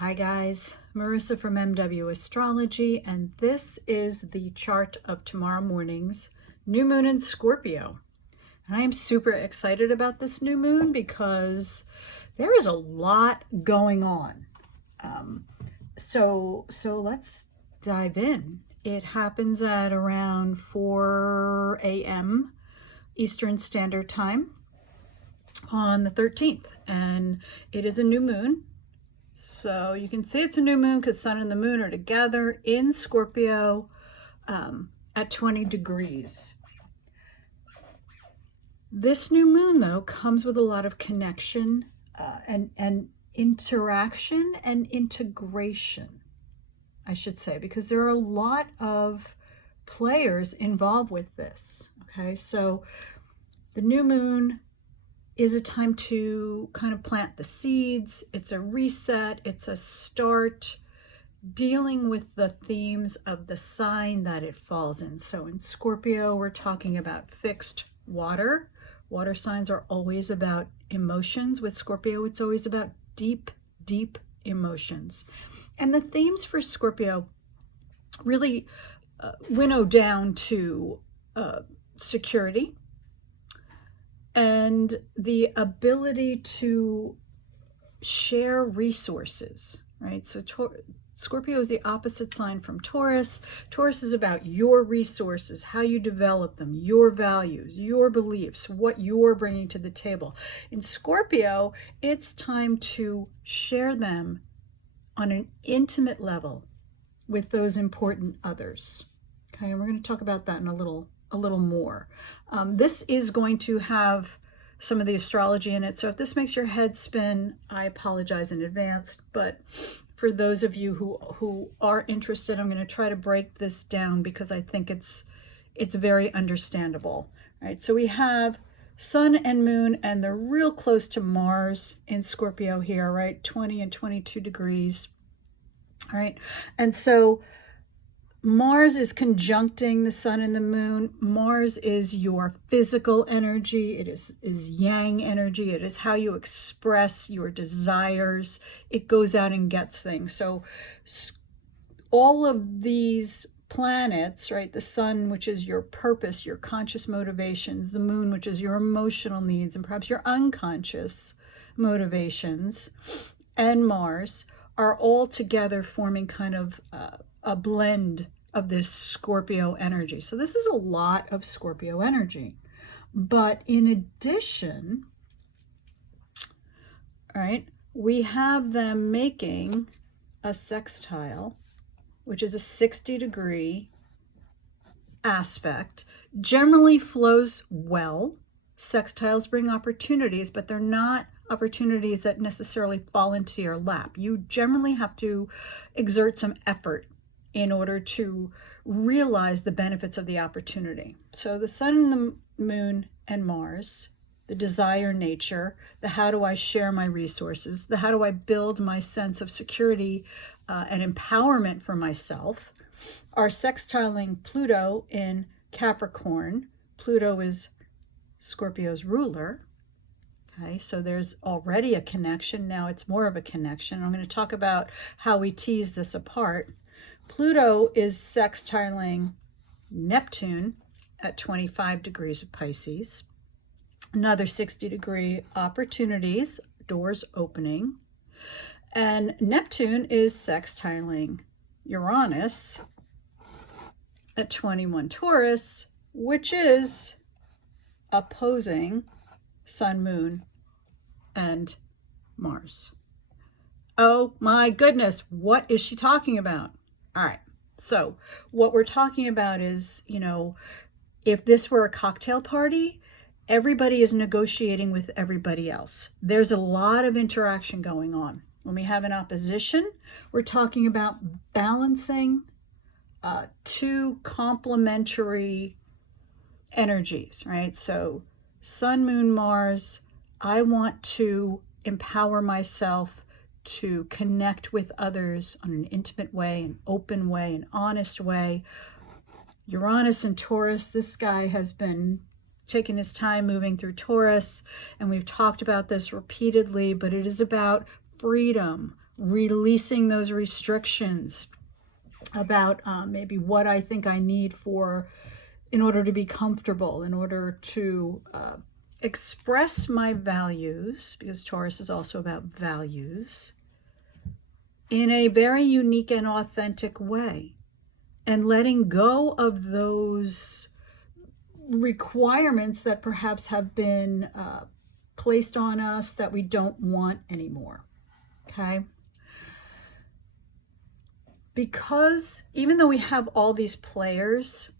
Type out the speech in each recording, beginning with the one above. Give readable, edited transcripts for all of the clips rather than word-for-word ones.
Hi guys, Marissa from MW Astrology, and this is the chart of tomorrow morning's new moon in Scorpio. And I am super excited about this new moon because there is a lot going on. So let's dive in. It happens at around 4 a.m. Eastern Standard Time on the 13th, and it is a new moon. So you can see it's a new moon because sun and the moon are together in Scorpio at 20 degrees. This new moon, though, comes with a lot of connection and interaction and integration, I should say, because there are a lot of players involved with this. Okay, so the new moon is a time to kind of plant the seeds. It's a reset. It's a start dealing with the themes of the sign that it falls in. So in Scorpio, we're talking about fixed water. Water signs are always about emotions. With Scorpio, it's always about deep, deep emotions. And the themes for Scorpio really winnow down to security, and the ability to share resources, right? So Scorpio is the opposite sign from Taurus. Taurus is about your resources, how you develop them, your values, your beliefs, what you're bringing to the table. In Scorpio, it's time to share them on an intimate level with those important others. Okay, and we're going to talk about that in a little more. This is going to have some of the astrology in it, so if this makes your head spin, I apologize in advance, but for those of you who are interested, I'm going to try to break this down because I think it's very understandable. Right, so we have sun and moon, and they're real close to Mars in Scorpio here, right? 20 and 22 degrees. All right, and so Mars is conjuncting the sun and the moon. Mars is your physical energy. It is yang energy. It is how you express your desires. It goes out and gets things. So all of these planets, right? The sun, which is your purpose, your conscious motivations, the moon, which is your emotional needs and perhaps your unconscious motivations, and Mars are all together forming kind of a blend of this Scorpio energy. So this is a lot of Scorpio energy. But in addition, all right, we have them making a sextile, which is a 60-degree aspect. Generally flows well. Sextiles bring opportunities, but they're not opportunities that necessarily fall into your lap. You generally have to exert some effort in order to realize the benefits of the opportunity. So the sun and the moon and Mars, the desire nature, the how do I share my resources, the how do I build my sense of security and empowerment for myself, are sextiling Pluto in Capricorn. Pluto is Scorpio's ruler. Okay, so there's already a connection. Now it's more of a connection. I'm going to talk about how we tease this apart. Pluto is sextiling Neptune at 25 degrees of Pisces. Another 60-degree opportunities, doors opening. And Neptune is sextiling Uranus at 21 Taurus, which is opposing Sun, Moon, and Mars. Oh my goodness, what is she talking about? All right, so what we're talking about is, if this were a cocktail party, everybody is negotiating with everybody else. There's a lot of interaction going on. When we have an opposition, we're talking about balancing two complementary energies, right? So Sun, Moon, Mars, I want to empower myself to connect with others on an intimate way, an open way, an honest way. Uranus and Taurus, this guy has been taking his time moving through Taurus, and we've talked about this repeatedly, but it is about freedom, releasing those restrictions about maybe what I think I need in order to be comfortable, in order to express my values, because Taurus is also about values, in a very unique and authentic way, and letting go of those requirements that perhaps have been placed on us that we don't want anymore. Okay? Because even though we have all these players,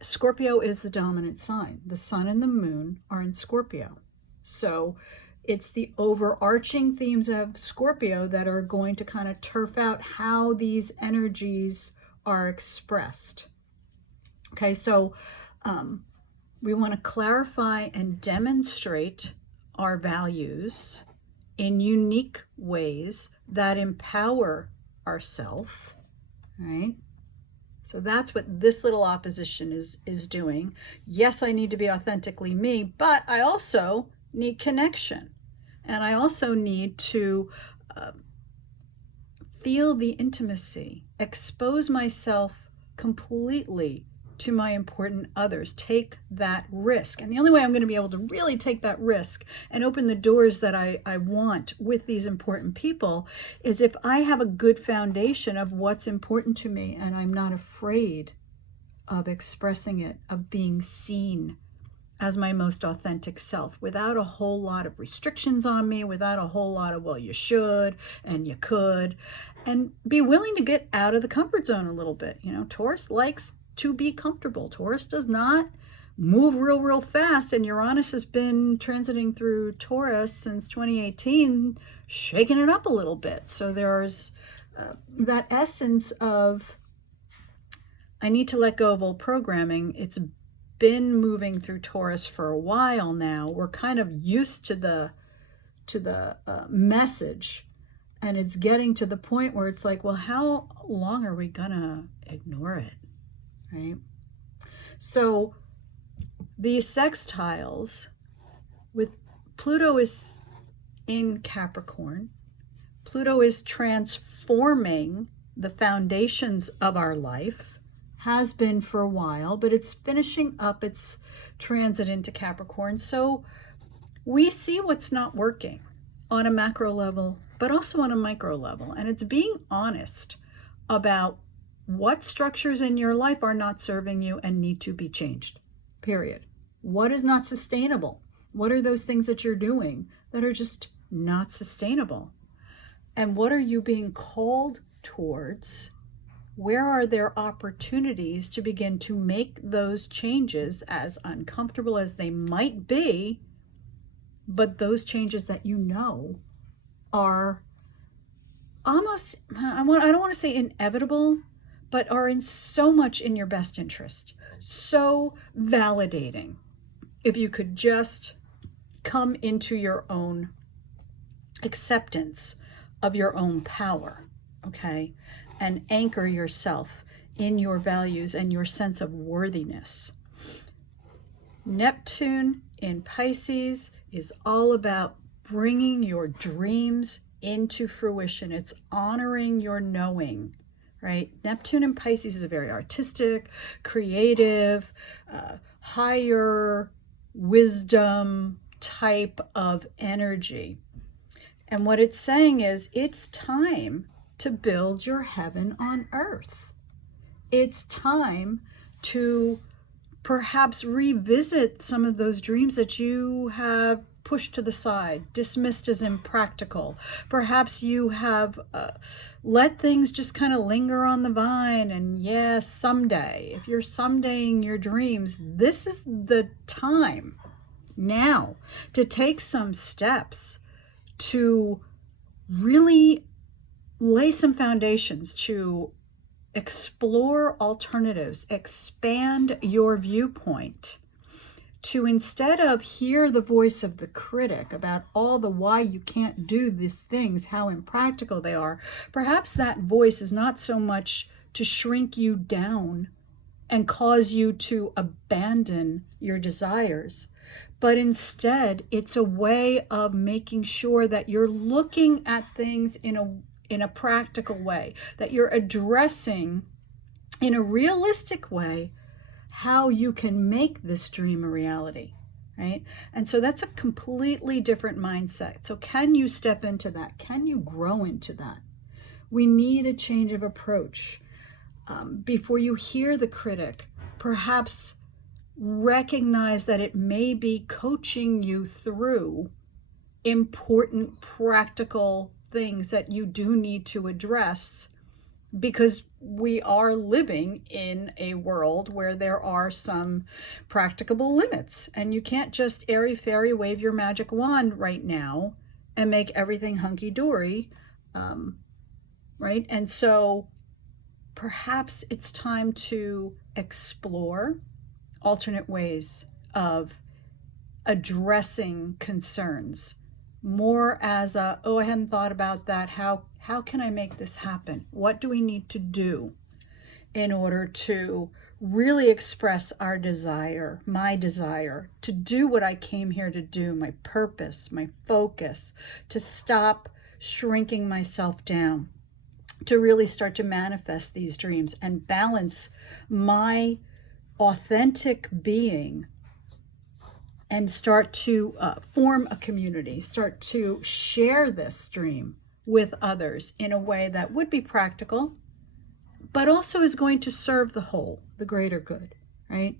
Scorpio is the dominant sign. The sun and the moon are in Scorpio. So it's the overarching themes of Scorpio that are going to kind of turf out how these energies are expressed. Okay, so we want to clarify and demonstrate our values in unique ways that empower ourselves, right? So that's what this little opposition is doing. Yes, I need to be authentically me, but I also need connection. And I also need to feel the intimacy, expose myself completely to my important others, take that risk. And the only way I'm going to be able to really take that risk and open the doors that I want with these important people is if I have a good foundation of what's important to me and I'm not afraid of expressing it, of being seen as my most authentic self without a whole lot of restrictions on me, without a whole lot of, well, you should and you could, and be willing to get out of the comfort zone a little bit. You know, Taurus likes to be comfortable. Taurus does not move real fast, and Uranus has been transiting through Taurus since 2018, shaking it up a little bit. So there's that essence of, I need to let go of old programming. It's been moving through Taurus for a while now. We're kind of used to the message, and it's getting to the point where it's like, well, how long are we gonna ignore it? Right? So these sextiles with Pluto is in Capricorn. Pluto is transforming the foundations of our life, has been for a while, but it's finishing up its transit into Capricorn. So we see what's not working on a macro level, but also on a micro level. And it's being honest about what structures in your life are not serving you and need to be changed, period. What is not sustainable? What are those things that you're doing that are just not sustainable? And what are you being called towards? Where are there opportunities to begin to make those changes, as uncomfortable as they might be, but those changes that you know are almost, I don't want to say inevitable, but are in so much in your best interest, so validating. If you could just come into your own acceptance of your own power, okay, and anchor yourself in your values and your sense of worthiness. Neptune in Pisces is all about bringing your dreams into fruition. It's honoring your knowing. Right? Neptune in Pisces is a very artistic, creative, higher wisdom type of energy. And what it's saying is it's time to build your heaven on earth. It's time to perhaps revisit some of those dreams that you have pushed to the side, dismissed as impractical. Perhaps you have let things just kind of linger on the vine, and yes, someday, if you're somedaying your dreams, this is the time now to take some steps to really lay some foundations, to explore alternatives, expand your viewpoint, to instead of hear the voice of the critic about all the why you can't do these things, how impractical they are, perhaps that voice is not so much to shrink you down and cause you to abandon your desires, but instead it's a way of making sure that you're looking at things in a practical way, that you're addressing in a realistic way how you can make this dream a reality, right? And so that's a completely different mindset. So can you step into that? Can you grow into that? We need a change of approach. Before you hear the critic, perhaps recognize that it may be coaching you through important practical things that you do need to address, because we are living in a world where there are some practicable limits, and you can't just airy-fairy wave your magic wand right now and make everything hunky-dory, right? And so perhaps it's time to explore alternate ways of addressing concerns, more as a, oh, I hadn't thought about that. How can I make this happen? What do we need to do in order to really express our desire, my desire to do what I came here to do, my purpose, my focus, to stop shrinking myself down, to really start to manifest these dreams and balance my authentic being, and start to form a community, start to share this dream with others in a way that would be practical, but also is going to serve the whole, the greater good, right?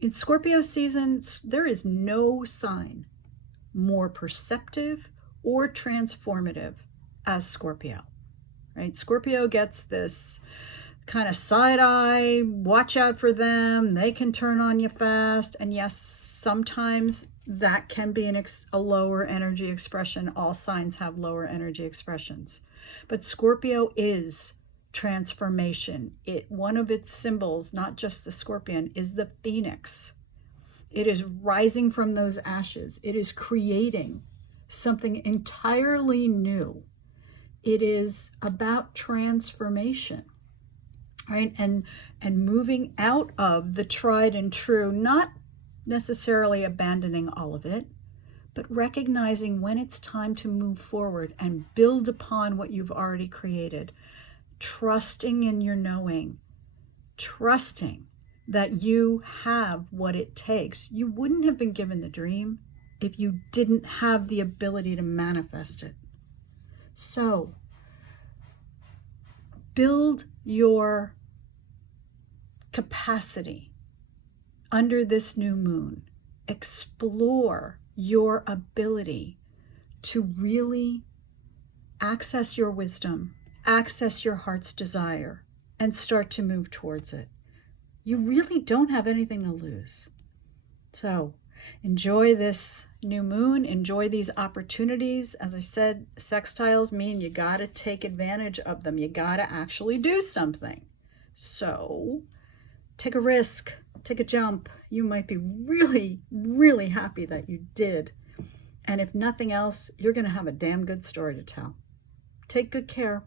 In Scorpio season, there is no sign more perceptive or transformative as Scorpio, right? Scorpio gets this kind of side eye, watch out for them, they can turn on you fast. And yes, sometimes that can be a lower energy expression. All signs have lower energy expressions. But Scorpio is transformation. One of its symbols, not just the scorpion, is the phoenix. It is rising from those ashes. It is creating something entirely new. It is about transformation. Right? And moving out of the tried and true, not necessarily abandoning all of it, but recognizing when it's time to move forward and build upon what you've already created, trusting in your knowing, trusting that you have what it takes. You wouldn't have been given the dream if you didn't have the ability to manifest it. So, build your capacity under this new moon. Explore your ability to really access your wisdom, access your heart's desire, and start to move towards it. You really don't have anything to lose. So enjoy this new moon, enjoy these opportunities. As I said, sextiles mean you got to take advantage of them. You got to actually do something. So take a risk, take a jump. You might be really, really happy that you did. And if nothing else, you're going to have a damn good story to tell. Take good care.